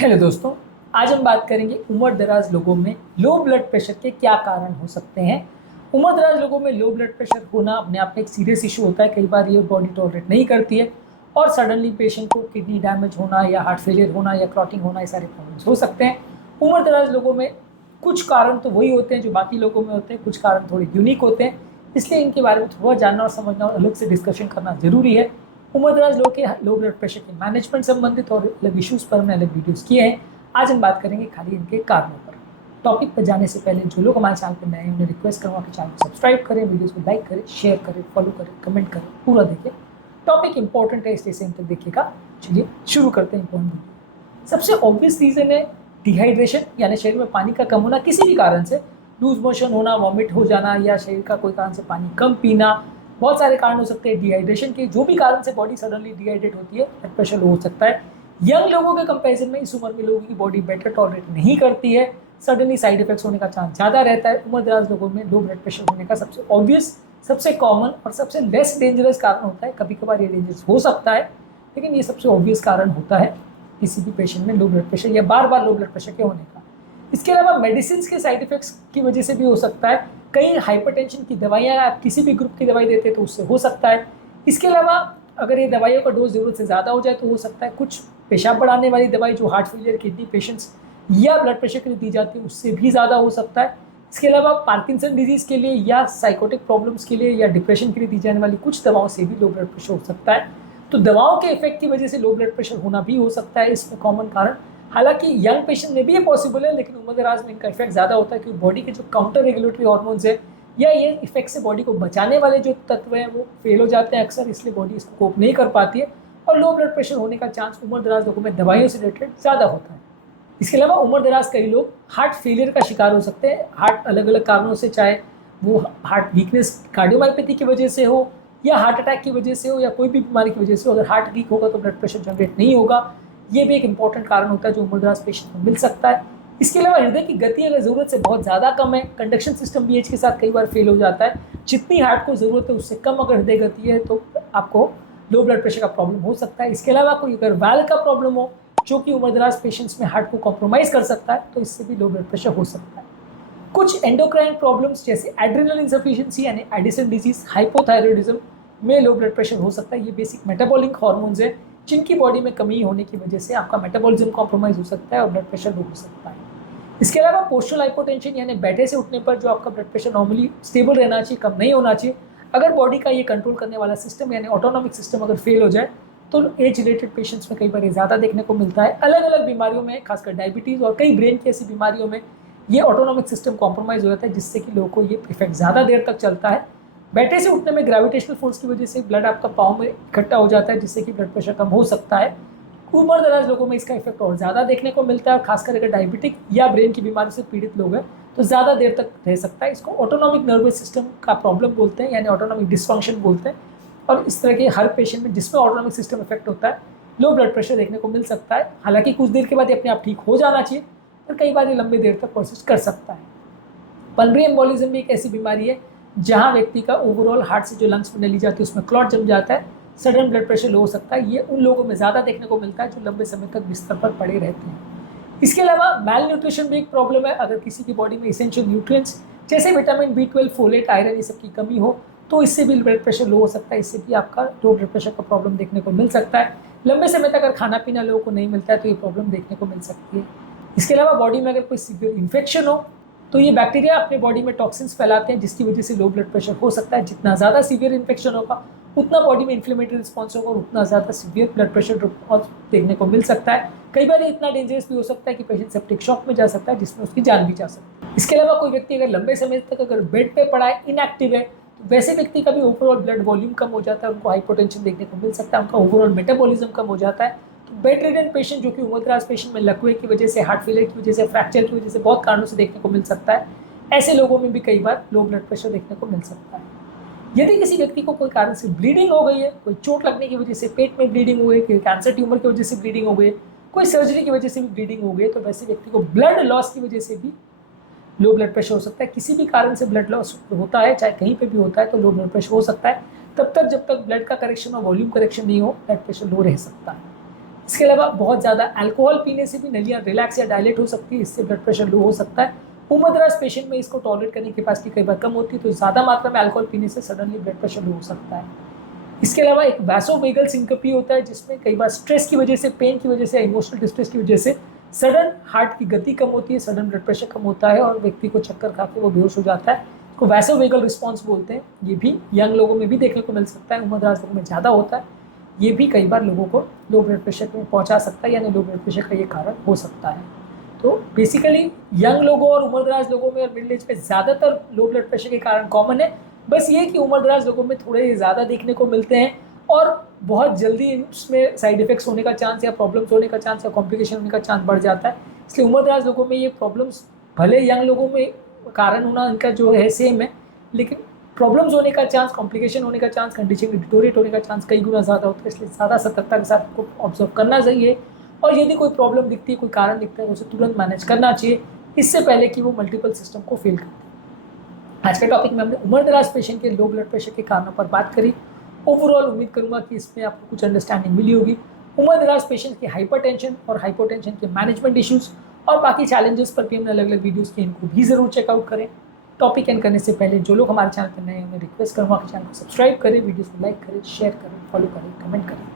Hello दोस्तों। आज हम बात करेंगे उम्र दराज लोगों में लो ब्लड प्रेशर के क्या कारण हो सकते हैं। उम्र दराज लोगों में लो ब्लड प्रेशर होना अपने आप में एक सीरियस इशू होता है। कई बार ये बॉडी टॉलरेट नहीं करती है और सडनली पेशेंट को किडनी डैमेज होना या हार्ट फेलियर होना या क्लॉटिंग होना, ये सारे प्रॉब्लम्स हो सकते हैं। उम्र दराज लोगों में कुछ कारण तो वही होते हैं जो बाकी लोगों में होते हैं, कुछ कारण थोड़े यूनिक होते हैं, इसलिए इनके बारे में थोड़ा जानना और समझना और अलग से डिस्कशन करना जरूरी है। उम्रदराज लोग के लो ब्लड प्रेशर के मैनेजमेंट संबंधित और अलग इश्यूज पर हमने अलग वीडियोस किए हैं। आज हम बात करेंगे खाली इनके कारणों पर। टॉपिक पर जाने से पहले जो लोग हमारे चैनल पर नए हैं उन्हें रिक्वेस्ट करूँगा कि चैनल को सब्सक्राइब करें, वीडियोस को लाइक करें, शेयर करें, फॉलो करें, कमेंट करें, पूरा देखें। टॉपिक इंपॉर्टेंट है इसलिए इसे तक देखिएगा। चलिए शुरू करते हैं इंपॉर्टेंट। सबसे ऑब्वियस रीजन है डिहाइड्रेशन, यानी शरीर में पानी का कम होना किसी भी कारण से। लूज मोशन होना, वॉमिट हो जाना या शरीर का कोई कारण से पानी कम पीना, बहुत सारे कारण हो सकते हैं डिहाइड्रेशन के। जो भी कारण से बॉडी सडनली डिहाइड्रेट होती है, ब्लड प्रेशर लो हो सकता है। यंग लोगों के कंपैरिजन में इस उम्र में लोगों की बॉडी बेटर टॉलरेट नहीं करती है, सडनली साइड इफेक्ट्स होने का चांस ज़्यादा रहता है। उम्र दराज लोगों में लो ब्लड प्रेशर होने का सबसे ऑब्वियस, सबसे कॉमन और सबसे लेस डेंजरस कारण होता है। कभी कभार ये डेंजरस हो सकता है, लेकिन ये सबसे ऑब्वियस कारण होता है किसी भी पेशेंट में लो ब्लड प्रेशर या बार बार लो ब्लड प्रेशर के होने का। इसके अलावा मेडिसिन के साइड इफेक्ट्स की वजह से भी हो सकता है। कई हाइपरटेंशन की दवाइयाँ आप किसी भी ग्रुप की दवाई देते हैं तो उससे हो सकता है। इसके अलावा अगर ये दवाइयों का डोज जरूरत से ज़्यादा हो जाए तो हो सकता है कुछ पेशाब बढ़ाने वाली दवाई जो हार्ट फेलियर, किडनी पेशेंट्स या ब्लड प्रेशर के लिए दी जाती है उससे भी ज़्यादा हो सकता है। इसके अलावा पार्किंसन डिजीज़ के लिए या साइकोटिक प्रॉब्लम्स के लिए या डिप्रेशन के लिए दी जाने वाली कुछ दवाओं से भी लो ब्लड प्रेशर हो सकता है। तो दवाओं के इफेक्ट की वजह से लो ब्लड प्रेशर होना भी हो सकता है इसमें कॉमन कारण। हालांकि यंग पेशेंट में भी ये पॉसिबल है, लेकिन उम्र दराज में इनका इफेक्ट ज़्यादा होता है क्योंकि बॉडी के जो काउंटर रेगुलेटरी हार्मोन्स है या ये इफेक्ट से बॉडी को बचाने वाले जो तत्व हैं वो फेल हो जाते हैं अक्सर, इसलिए बॉडी इसको कोप नहीं कर पाती है और लो ब्लड प्रेशर होने का चांस उम्र दराज लोगों में दवाइयों से रिलेटेड ज़्यादा होता है। इसके अलावा उम्र दराज कई लोग हार्ट फेलियर का शिकार हो सकते हैं, हार्ट अलग अलग कारणों से, चाहे वो हार्ट वीकनेस कार्डियोमायोपैथी की वजह से हो या हार्ट अटैक की वजह से हो या कोई भी बीमारी की वजह से हो। अगर हार्ट वीक होगा तो ब्लड प्रेशर जनरेट नहीं होगा, ये भी एक इंपॉर्टेंट कारण होता है जो उम्र दराज पेशेंट को मिल सकता है। इसके अलावा हृदय की गति अगर ज़रूरत से बहुत ज़्यादा कम है, कंडक्शन सिस्टम भी एज के साथ कई बार फेल हो जाता है। जितनी हार्ट को ज़रूरत है उससे कम अगर हृदय गति है तो आपको लो ब्लड प्रेशर का प्रॉब्लम हो सकता है। इसके अलावा कोई अगर वाल्व का प्रॉब्लम हो जो कि उम्र दराज पेशेंट्स में हार्ट को कॉम्प्रोमाइज़ कर सकता है तो इससे भी लो ब्लड प्रेशर हो सकता है। कुछ एंडोक्राइन प्रॉब्लम्स जैसे एड्रिनल इंसफिशिएंसी यानी एडिसन डिजीज, हाइपोथायरॉयडिज्म में लो ब्लड प्रेशर हो सकता है। ये बेसिक मेटाबॉलिक हार्मोन्स है जिनकी बॉडी में कमी होने की वजह से आपका मेटाबॉलिज्म कॉम्प्रोमाइज हो सकता है और ब्लड प्रेशर लो हो सकता है। इसके अलावा पोस्टरल हाइपोटेंशन यानी बैठे से उठने पर जो आपका ब्लड प्रेशर नॉर्मली स्टेबल रहना चाहिए, कम नहीं होना चाहिए, अगर बॉडी का ये कंट्रोल करने वाला सिस्टम यानी ऑटोनॉमिक सिस्टम अगर फेल हो जाए तो एज रिलेटेड पेशेंट्स में कई बार ज़्यादा देखने को मिलता है। अलग अलग बीमारियों में, खासकर डायबिटीज़ और कई ब्रेन की ऐसी बीमारियों में ये ऑटोनॉमिक सिस्टम कॉम्प्रोमाइज़ हो जाता है जिससे कि लोगों को ये इफेक्ट ज़्यादा देर तक चलता है। बैठे से उठने में ग्रेविटेशनल फोर्स की वजह से ब्लड आपका पाँव में इकट्ठा हो जाता है जिससे कि ब्लड प्रेशर कम हो सकता है। उम्र दराज लोगों में इसका इफेक्ट और ज़्यादा देखने को मिलता है और खासकर अगर डायबिटिक या ब्रेन की बीमारी से पीड़ित लोग हैं तो ज़्यादा देर तक रह सकता है। इसको ऑटोनॉमिक नर्वस सिस्टम का प्रॉब्लम बोलते हैं यानी ऑटोनॉमिक डिसफंक्शन बोलते हैं। और इस तरह के हर पेशेंट में जिसमें ऑटोनॉमिक सिस्टम इफेक्ट होता है लो ब्लड प्रेशर देखने को मिल सकता है। हालांकि कुछ देर के बाद ये अपने आप ठीक हो जाना चाहिए, पर कई बार ये लंबी देर तक परसिस्ट कर सकता है। पल्मोनरी एम्बोलिज्म भी एक ऐसी बीमारी है जहाँ व्यक्ति का ओवरऑल हार्ट से जो लंग्स में नली जाती है उसमें क्लॉट जम जाता है, सडन ब्लड प्रेशर लो हो सकता है। ये उन लोगों में ज़्यादा देखने को मिलता है जो लंबे समय तक बिस्तर पर पड़े रहते हैं। इसके अलावा मैल न्यूट्रिशन भी एक प्रॉब्लम है। अगर किसी की बॉडी में इसेंशियल न्यूट्रिएंट्स जैसे विटामिन B12, फोलेट, आयरन ये सब की कमी हो तो इससे भी ब्लड प्रेशर लो हो सकता है। इससे भी आपका लो ब्लड प्रेशर का प्रॉब्लम देखने को मिल सकता है। लंबे समय तक अगर खाना पीना लोगों को नहीं मिलता है तो ये प्रॉब्लम देखने को मिल सकती है। इसके अलावा बॉडी में अगर कोई सीवियर इन्फेक्शन हो तो ये बैक्टीरिया अपने बॉडी में टॉक्सिन्स फैलाते हैं जिसकी वजह से लो ब्लड प्रेशर हो सकता है। जितना ज़्यादा सीवियर इन्फेक्शन होगा उतना बॉडी में इन्फ्लेमेटरी रिस्पॉन्स होगा और उतना ज़्यादा सीवियर ब्लड प्रेशर ड्रॉप देखने को मिल सकता है। कई बार ये इतना डेंजरस भी हो सकता है कि पेशेंट सेप्टिक शॉक में जा सकता है जिसमें उसकी जान भी जा सकती है। इसके अलावा कोई व्यक्ति अगर लंबे समय तक अगर बेड पे पड़ा है, इनएक्टिव है, तो वैसे व्यक्ति का भी ओवरऑल ब्लड वॉल्यूम कम हो जाता है, उनको हाइपोटेंशन देखने को मिल सकता है, उनका ओवरऑल मेटाबॉलिज्म कम हो जाता है। तो बेड रिडन पेशेंट जो कि उम्र दराज पेशेंट में लकवे की वजह से, हार्ट फेलियर की वजह से, फ्रैक्चर की वजह से बहुत कारणों से देखने को मिल सकता है। ऐसे लोगों में भी कई बार लो ब्लड प्रेशर देखने को मिल सकता है। यदि किसी व्यक्ति को कोई कारण से ब्लीडिंग हो गई है, कोई चोट लगने की वजह से पेट में ब्लीडिंग हो गई, कोई कैंसर ट्यूमर की वजह से ब्लीडिंग हो गई, कोई सर्जरी की वजह से भी ब्लीडिंग हो गई, तो वैसे व्यक्ति को ब्लड लॉस की वजह से भी लो ब्लड प्रेशर हो सकता है। किसी भी कारण से ब्लड लॉस होता है, चाहे कहीं पे भी होता है, तो लो ब्लड प्रेशर हो सकता है। तब तक जब तक ब्लड का करेक्शन और वॉल्यूम करेक्शन नहीं हो, ब्लड प्रेशर लो रह सकता है। इसके अलावा बहुत ज़्यादा अल्कोहल पीने से भी नलियाँ रिलैक्स या डायलेट हो सकती है, इससे ब्लड प्रेशर लो हो सकता है। उम्रदराज पेशेंट में इसको टॉलरेट करने की कैपेसिटी कई बार कम होती है, तो ज़्यादा मात्रा में अल्कोहल पीने से सडनली ब्लड प्रेशर लो हो सकता है। इसके अलावा एक वैसोवेगल सिंकपी होता है, जिसमें कई बार स्ट्रेस की वजह से, पेन की वजह से, इमोशनल डिस्ट्रेस की वजह से सडन हार्ट की गति कम होती है, सडन ब्लड प्रेशर कम होता है और व्यक्ति को चक्कर खा के वो बेहोश हो जाता है, को वैसोवेगल रिस्पॉन्स बोलते हैं। ये भी यंग लोगों में भी देखने को मिल सकता है, उम्रदराज लोगों में ज़्यादा होता है। ये भी कई बार लोगों को लो ब्लड प्रेशर में पहुंचा सकता है, यानी लो ब्लड प्रेशर का ये कारण हो सकता है। तो बेसिकली यंग लोगों और उम्रदराज लोगों में और मिडिल एज में ज़्यादातर लो ब्लड प्रेशर के कारण कॉमन है। बस ये कि उम्रदराज लोगों में थोड़े ज़्यादा देखने को मिलते हैं और बहुत जल्दी इसमें साइड इफेक्ट्स होने का चांस या प्रॉब्लम्स होने का चांस या कॉम्प्लिकेशन होने का चांस बढ़ जाता है। इसलिए उम्रदराज लोगों में ये प्रॉब्लम्स भले यंग लोगों में कारण होना इनका जो है सेम है, लेकिन प्रॉब्लम्स होने का चांस, कॉम्प्लिकेशन होने का चांस, कंडीशन डिटोरेट होने का चांस कई गुना ज़्यादा होता है। इसलिए ज़्यादा सतर्कता के साथ को ऑब्जर्व करना चाहिए और यदि कोई प्रॉब्लम दिखती है, कोई कारण दिखता है, उसे तुरंत मैनेज करना चाहिए, इससे पहले कि वो मल्टीपल सिस्टम को फेल कर दे। आज के टॉपिक में हमने उम्रदराज पेशेंट के लो ब्लड प्रेशर के कारणों पर बात करी। ओवरऑल उम्मीद करूंगा कि इसमें आपको कुछ अंडरस्टैंडिंग मिली होगी। उम्रदराज पेशेंट के हाइपरटेंशन और हाइपोटेंशन के मैनेजमेंट इश्यूज और बाकी चैलेंजेस पर भी हमने अलग अलग वीडियोस के, इनको भी जरूर चेकआउट करें। टॉपिक एंड करने से पहले जो लोग हमारे चैनल पर नए हैं, उन्हें रिक्वेस्ट करूँगा कि चैनल को सब्सक्राइब करें, वीडियोस को लाइक करें, शेयर करें, फॉलो करें, कमेंट करें।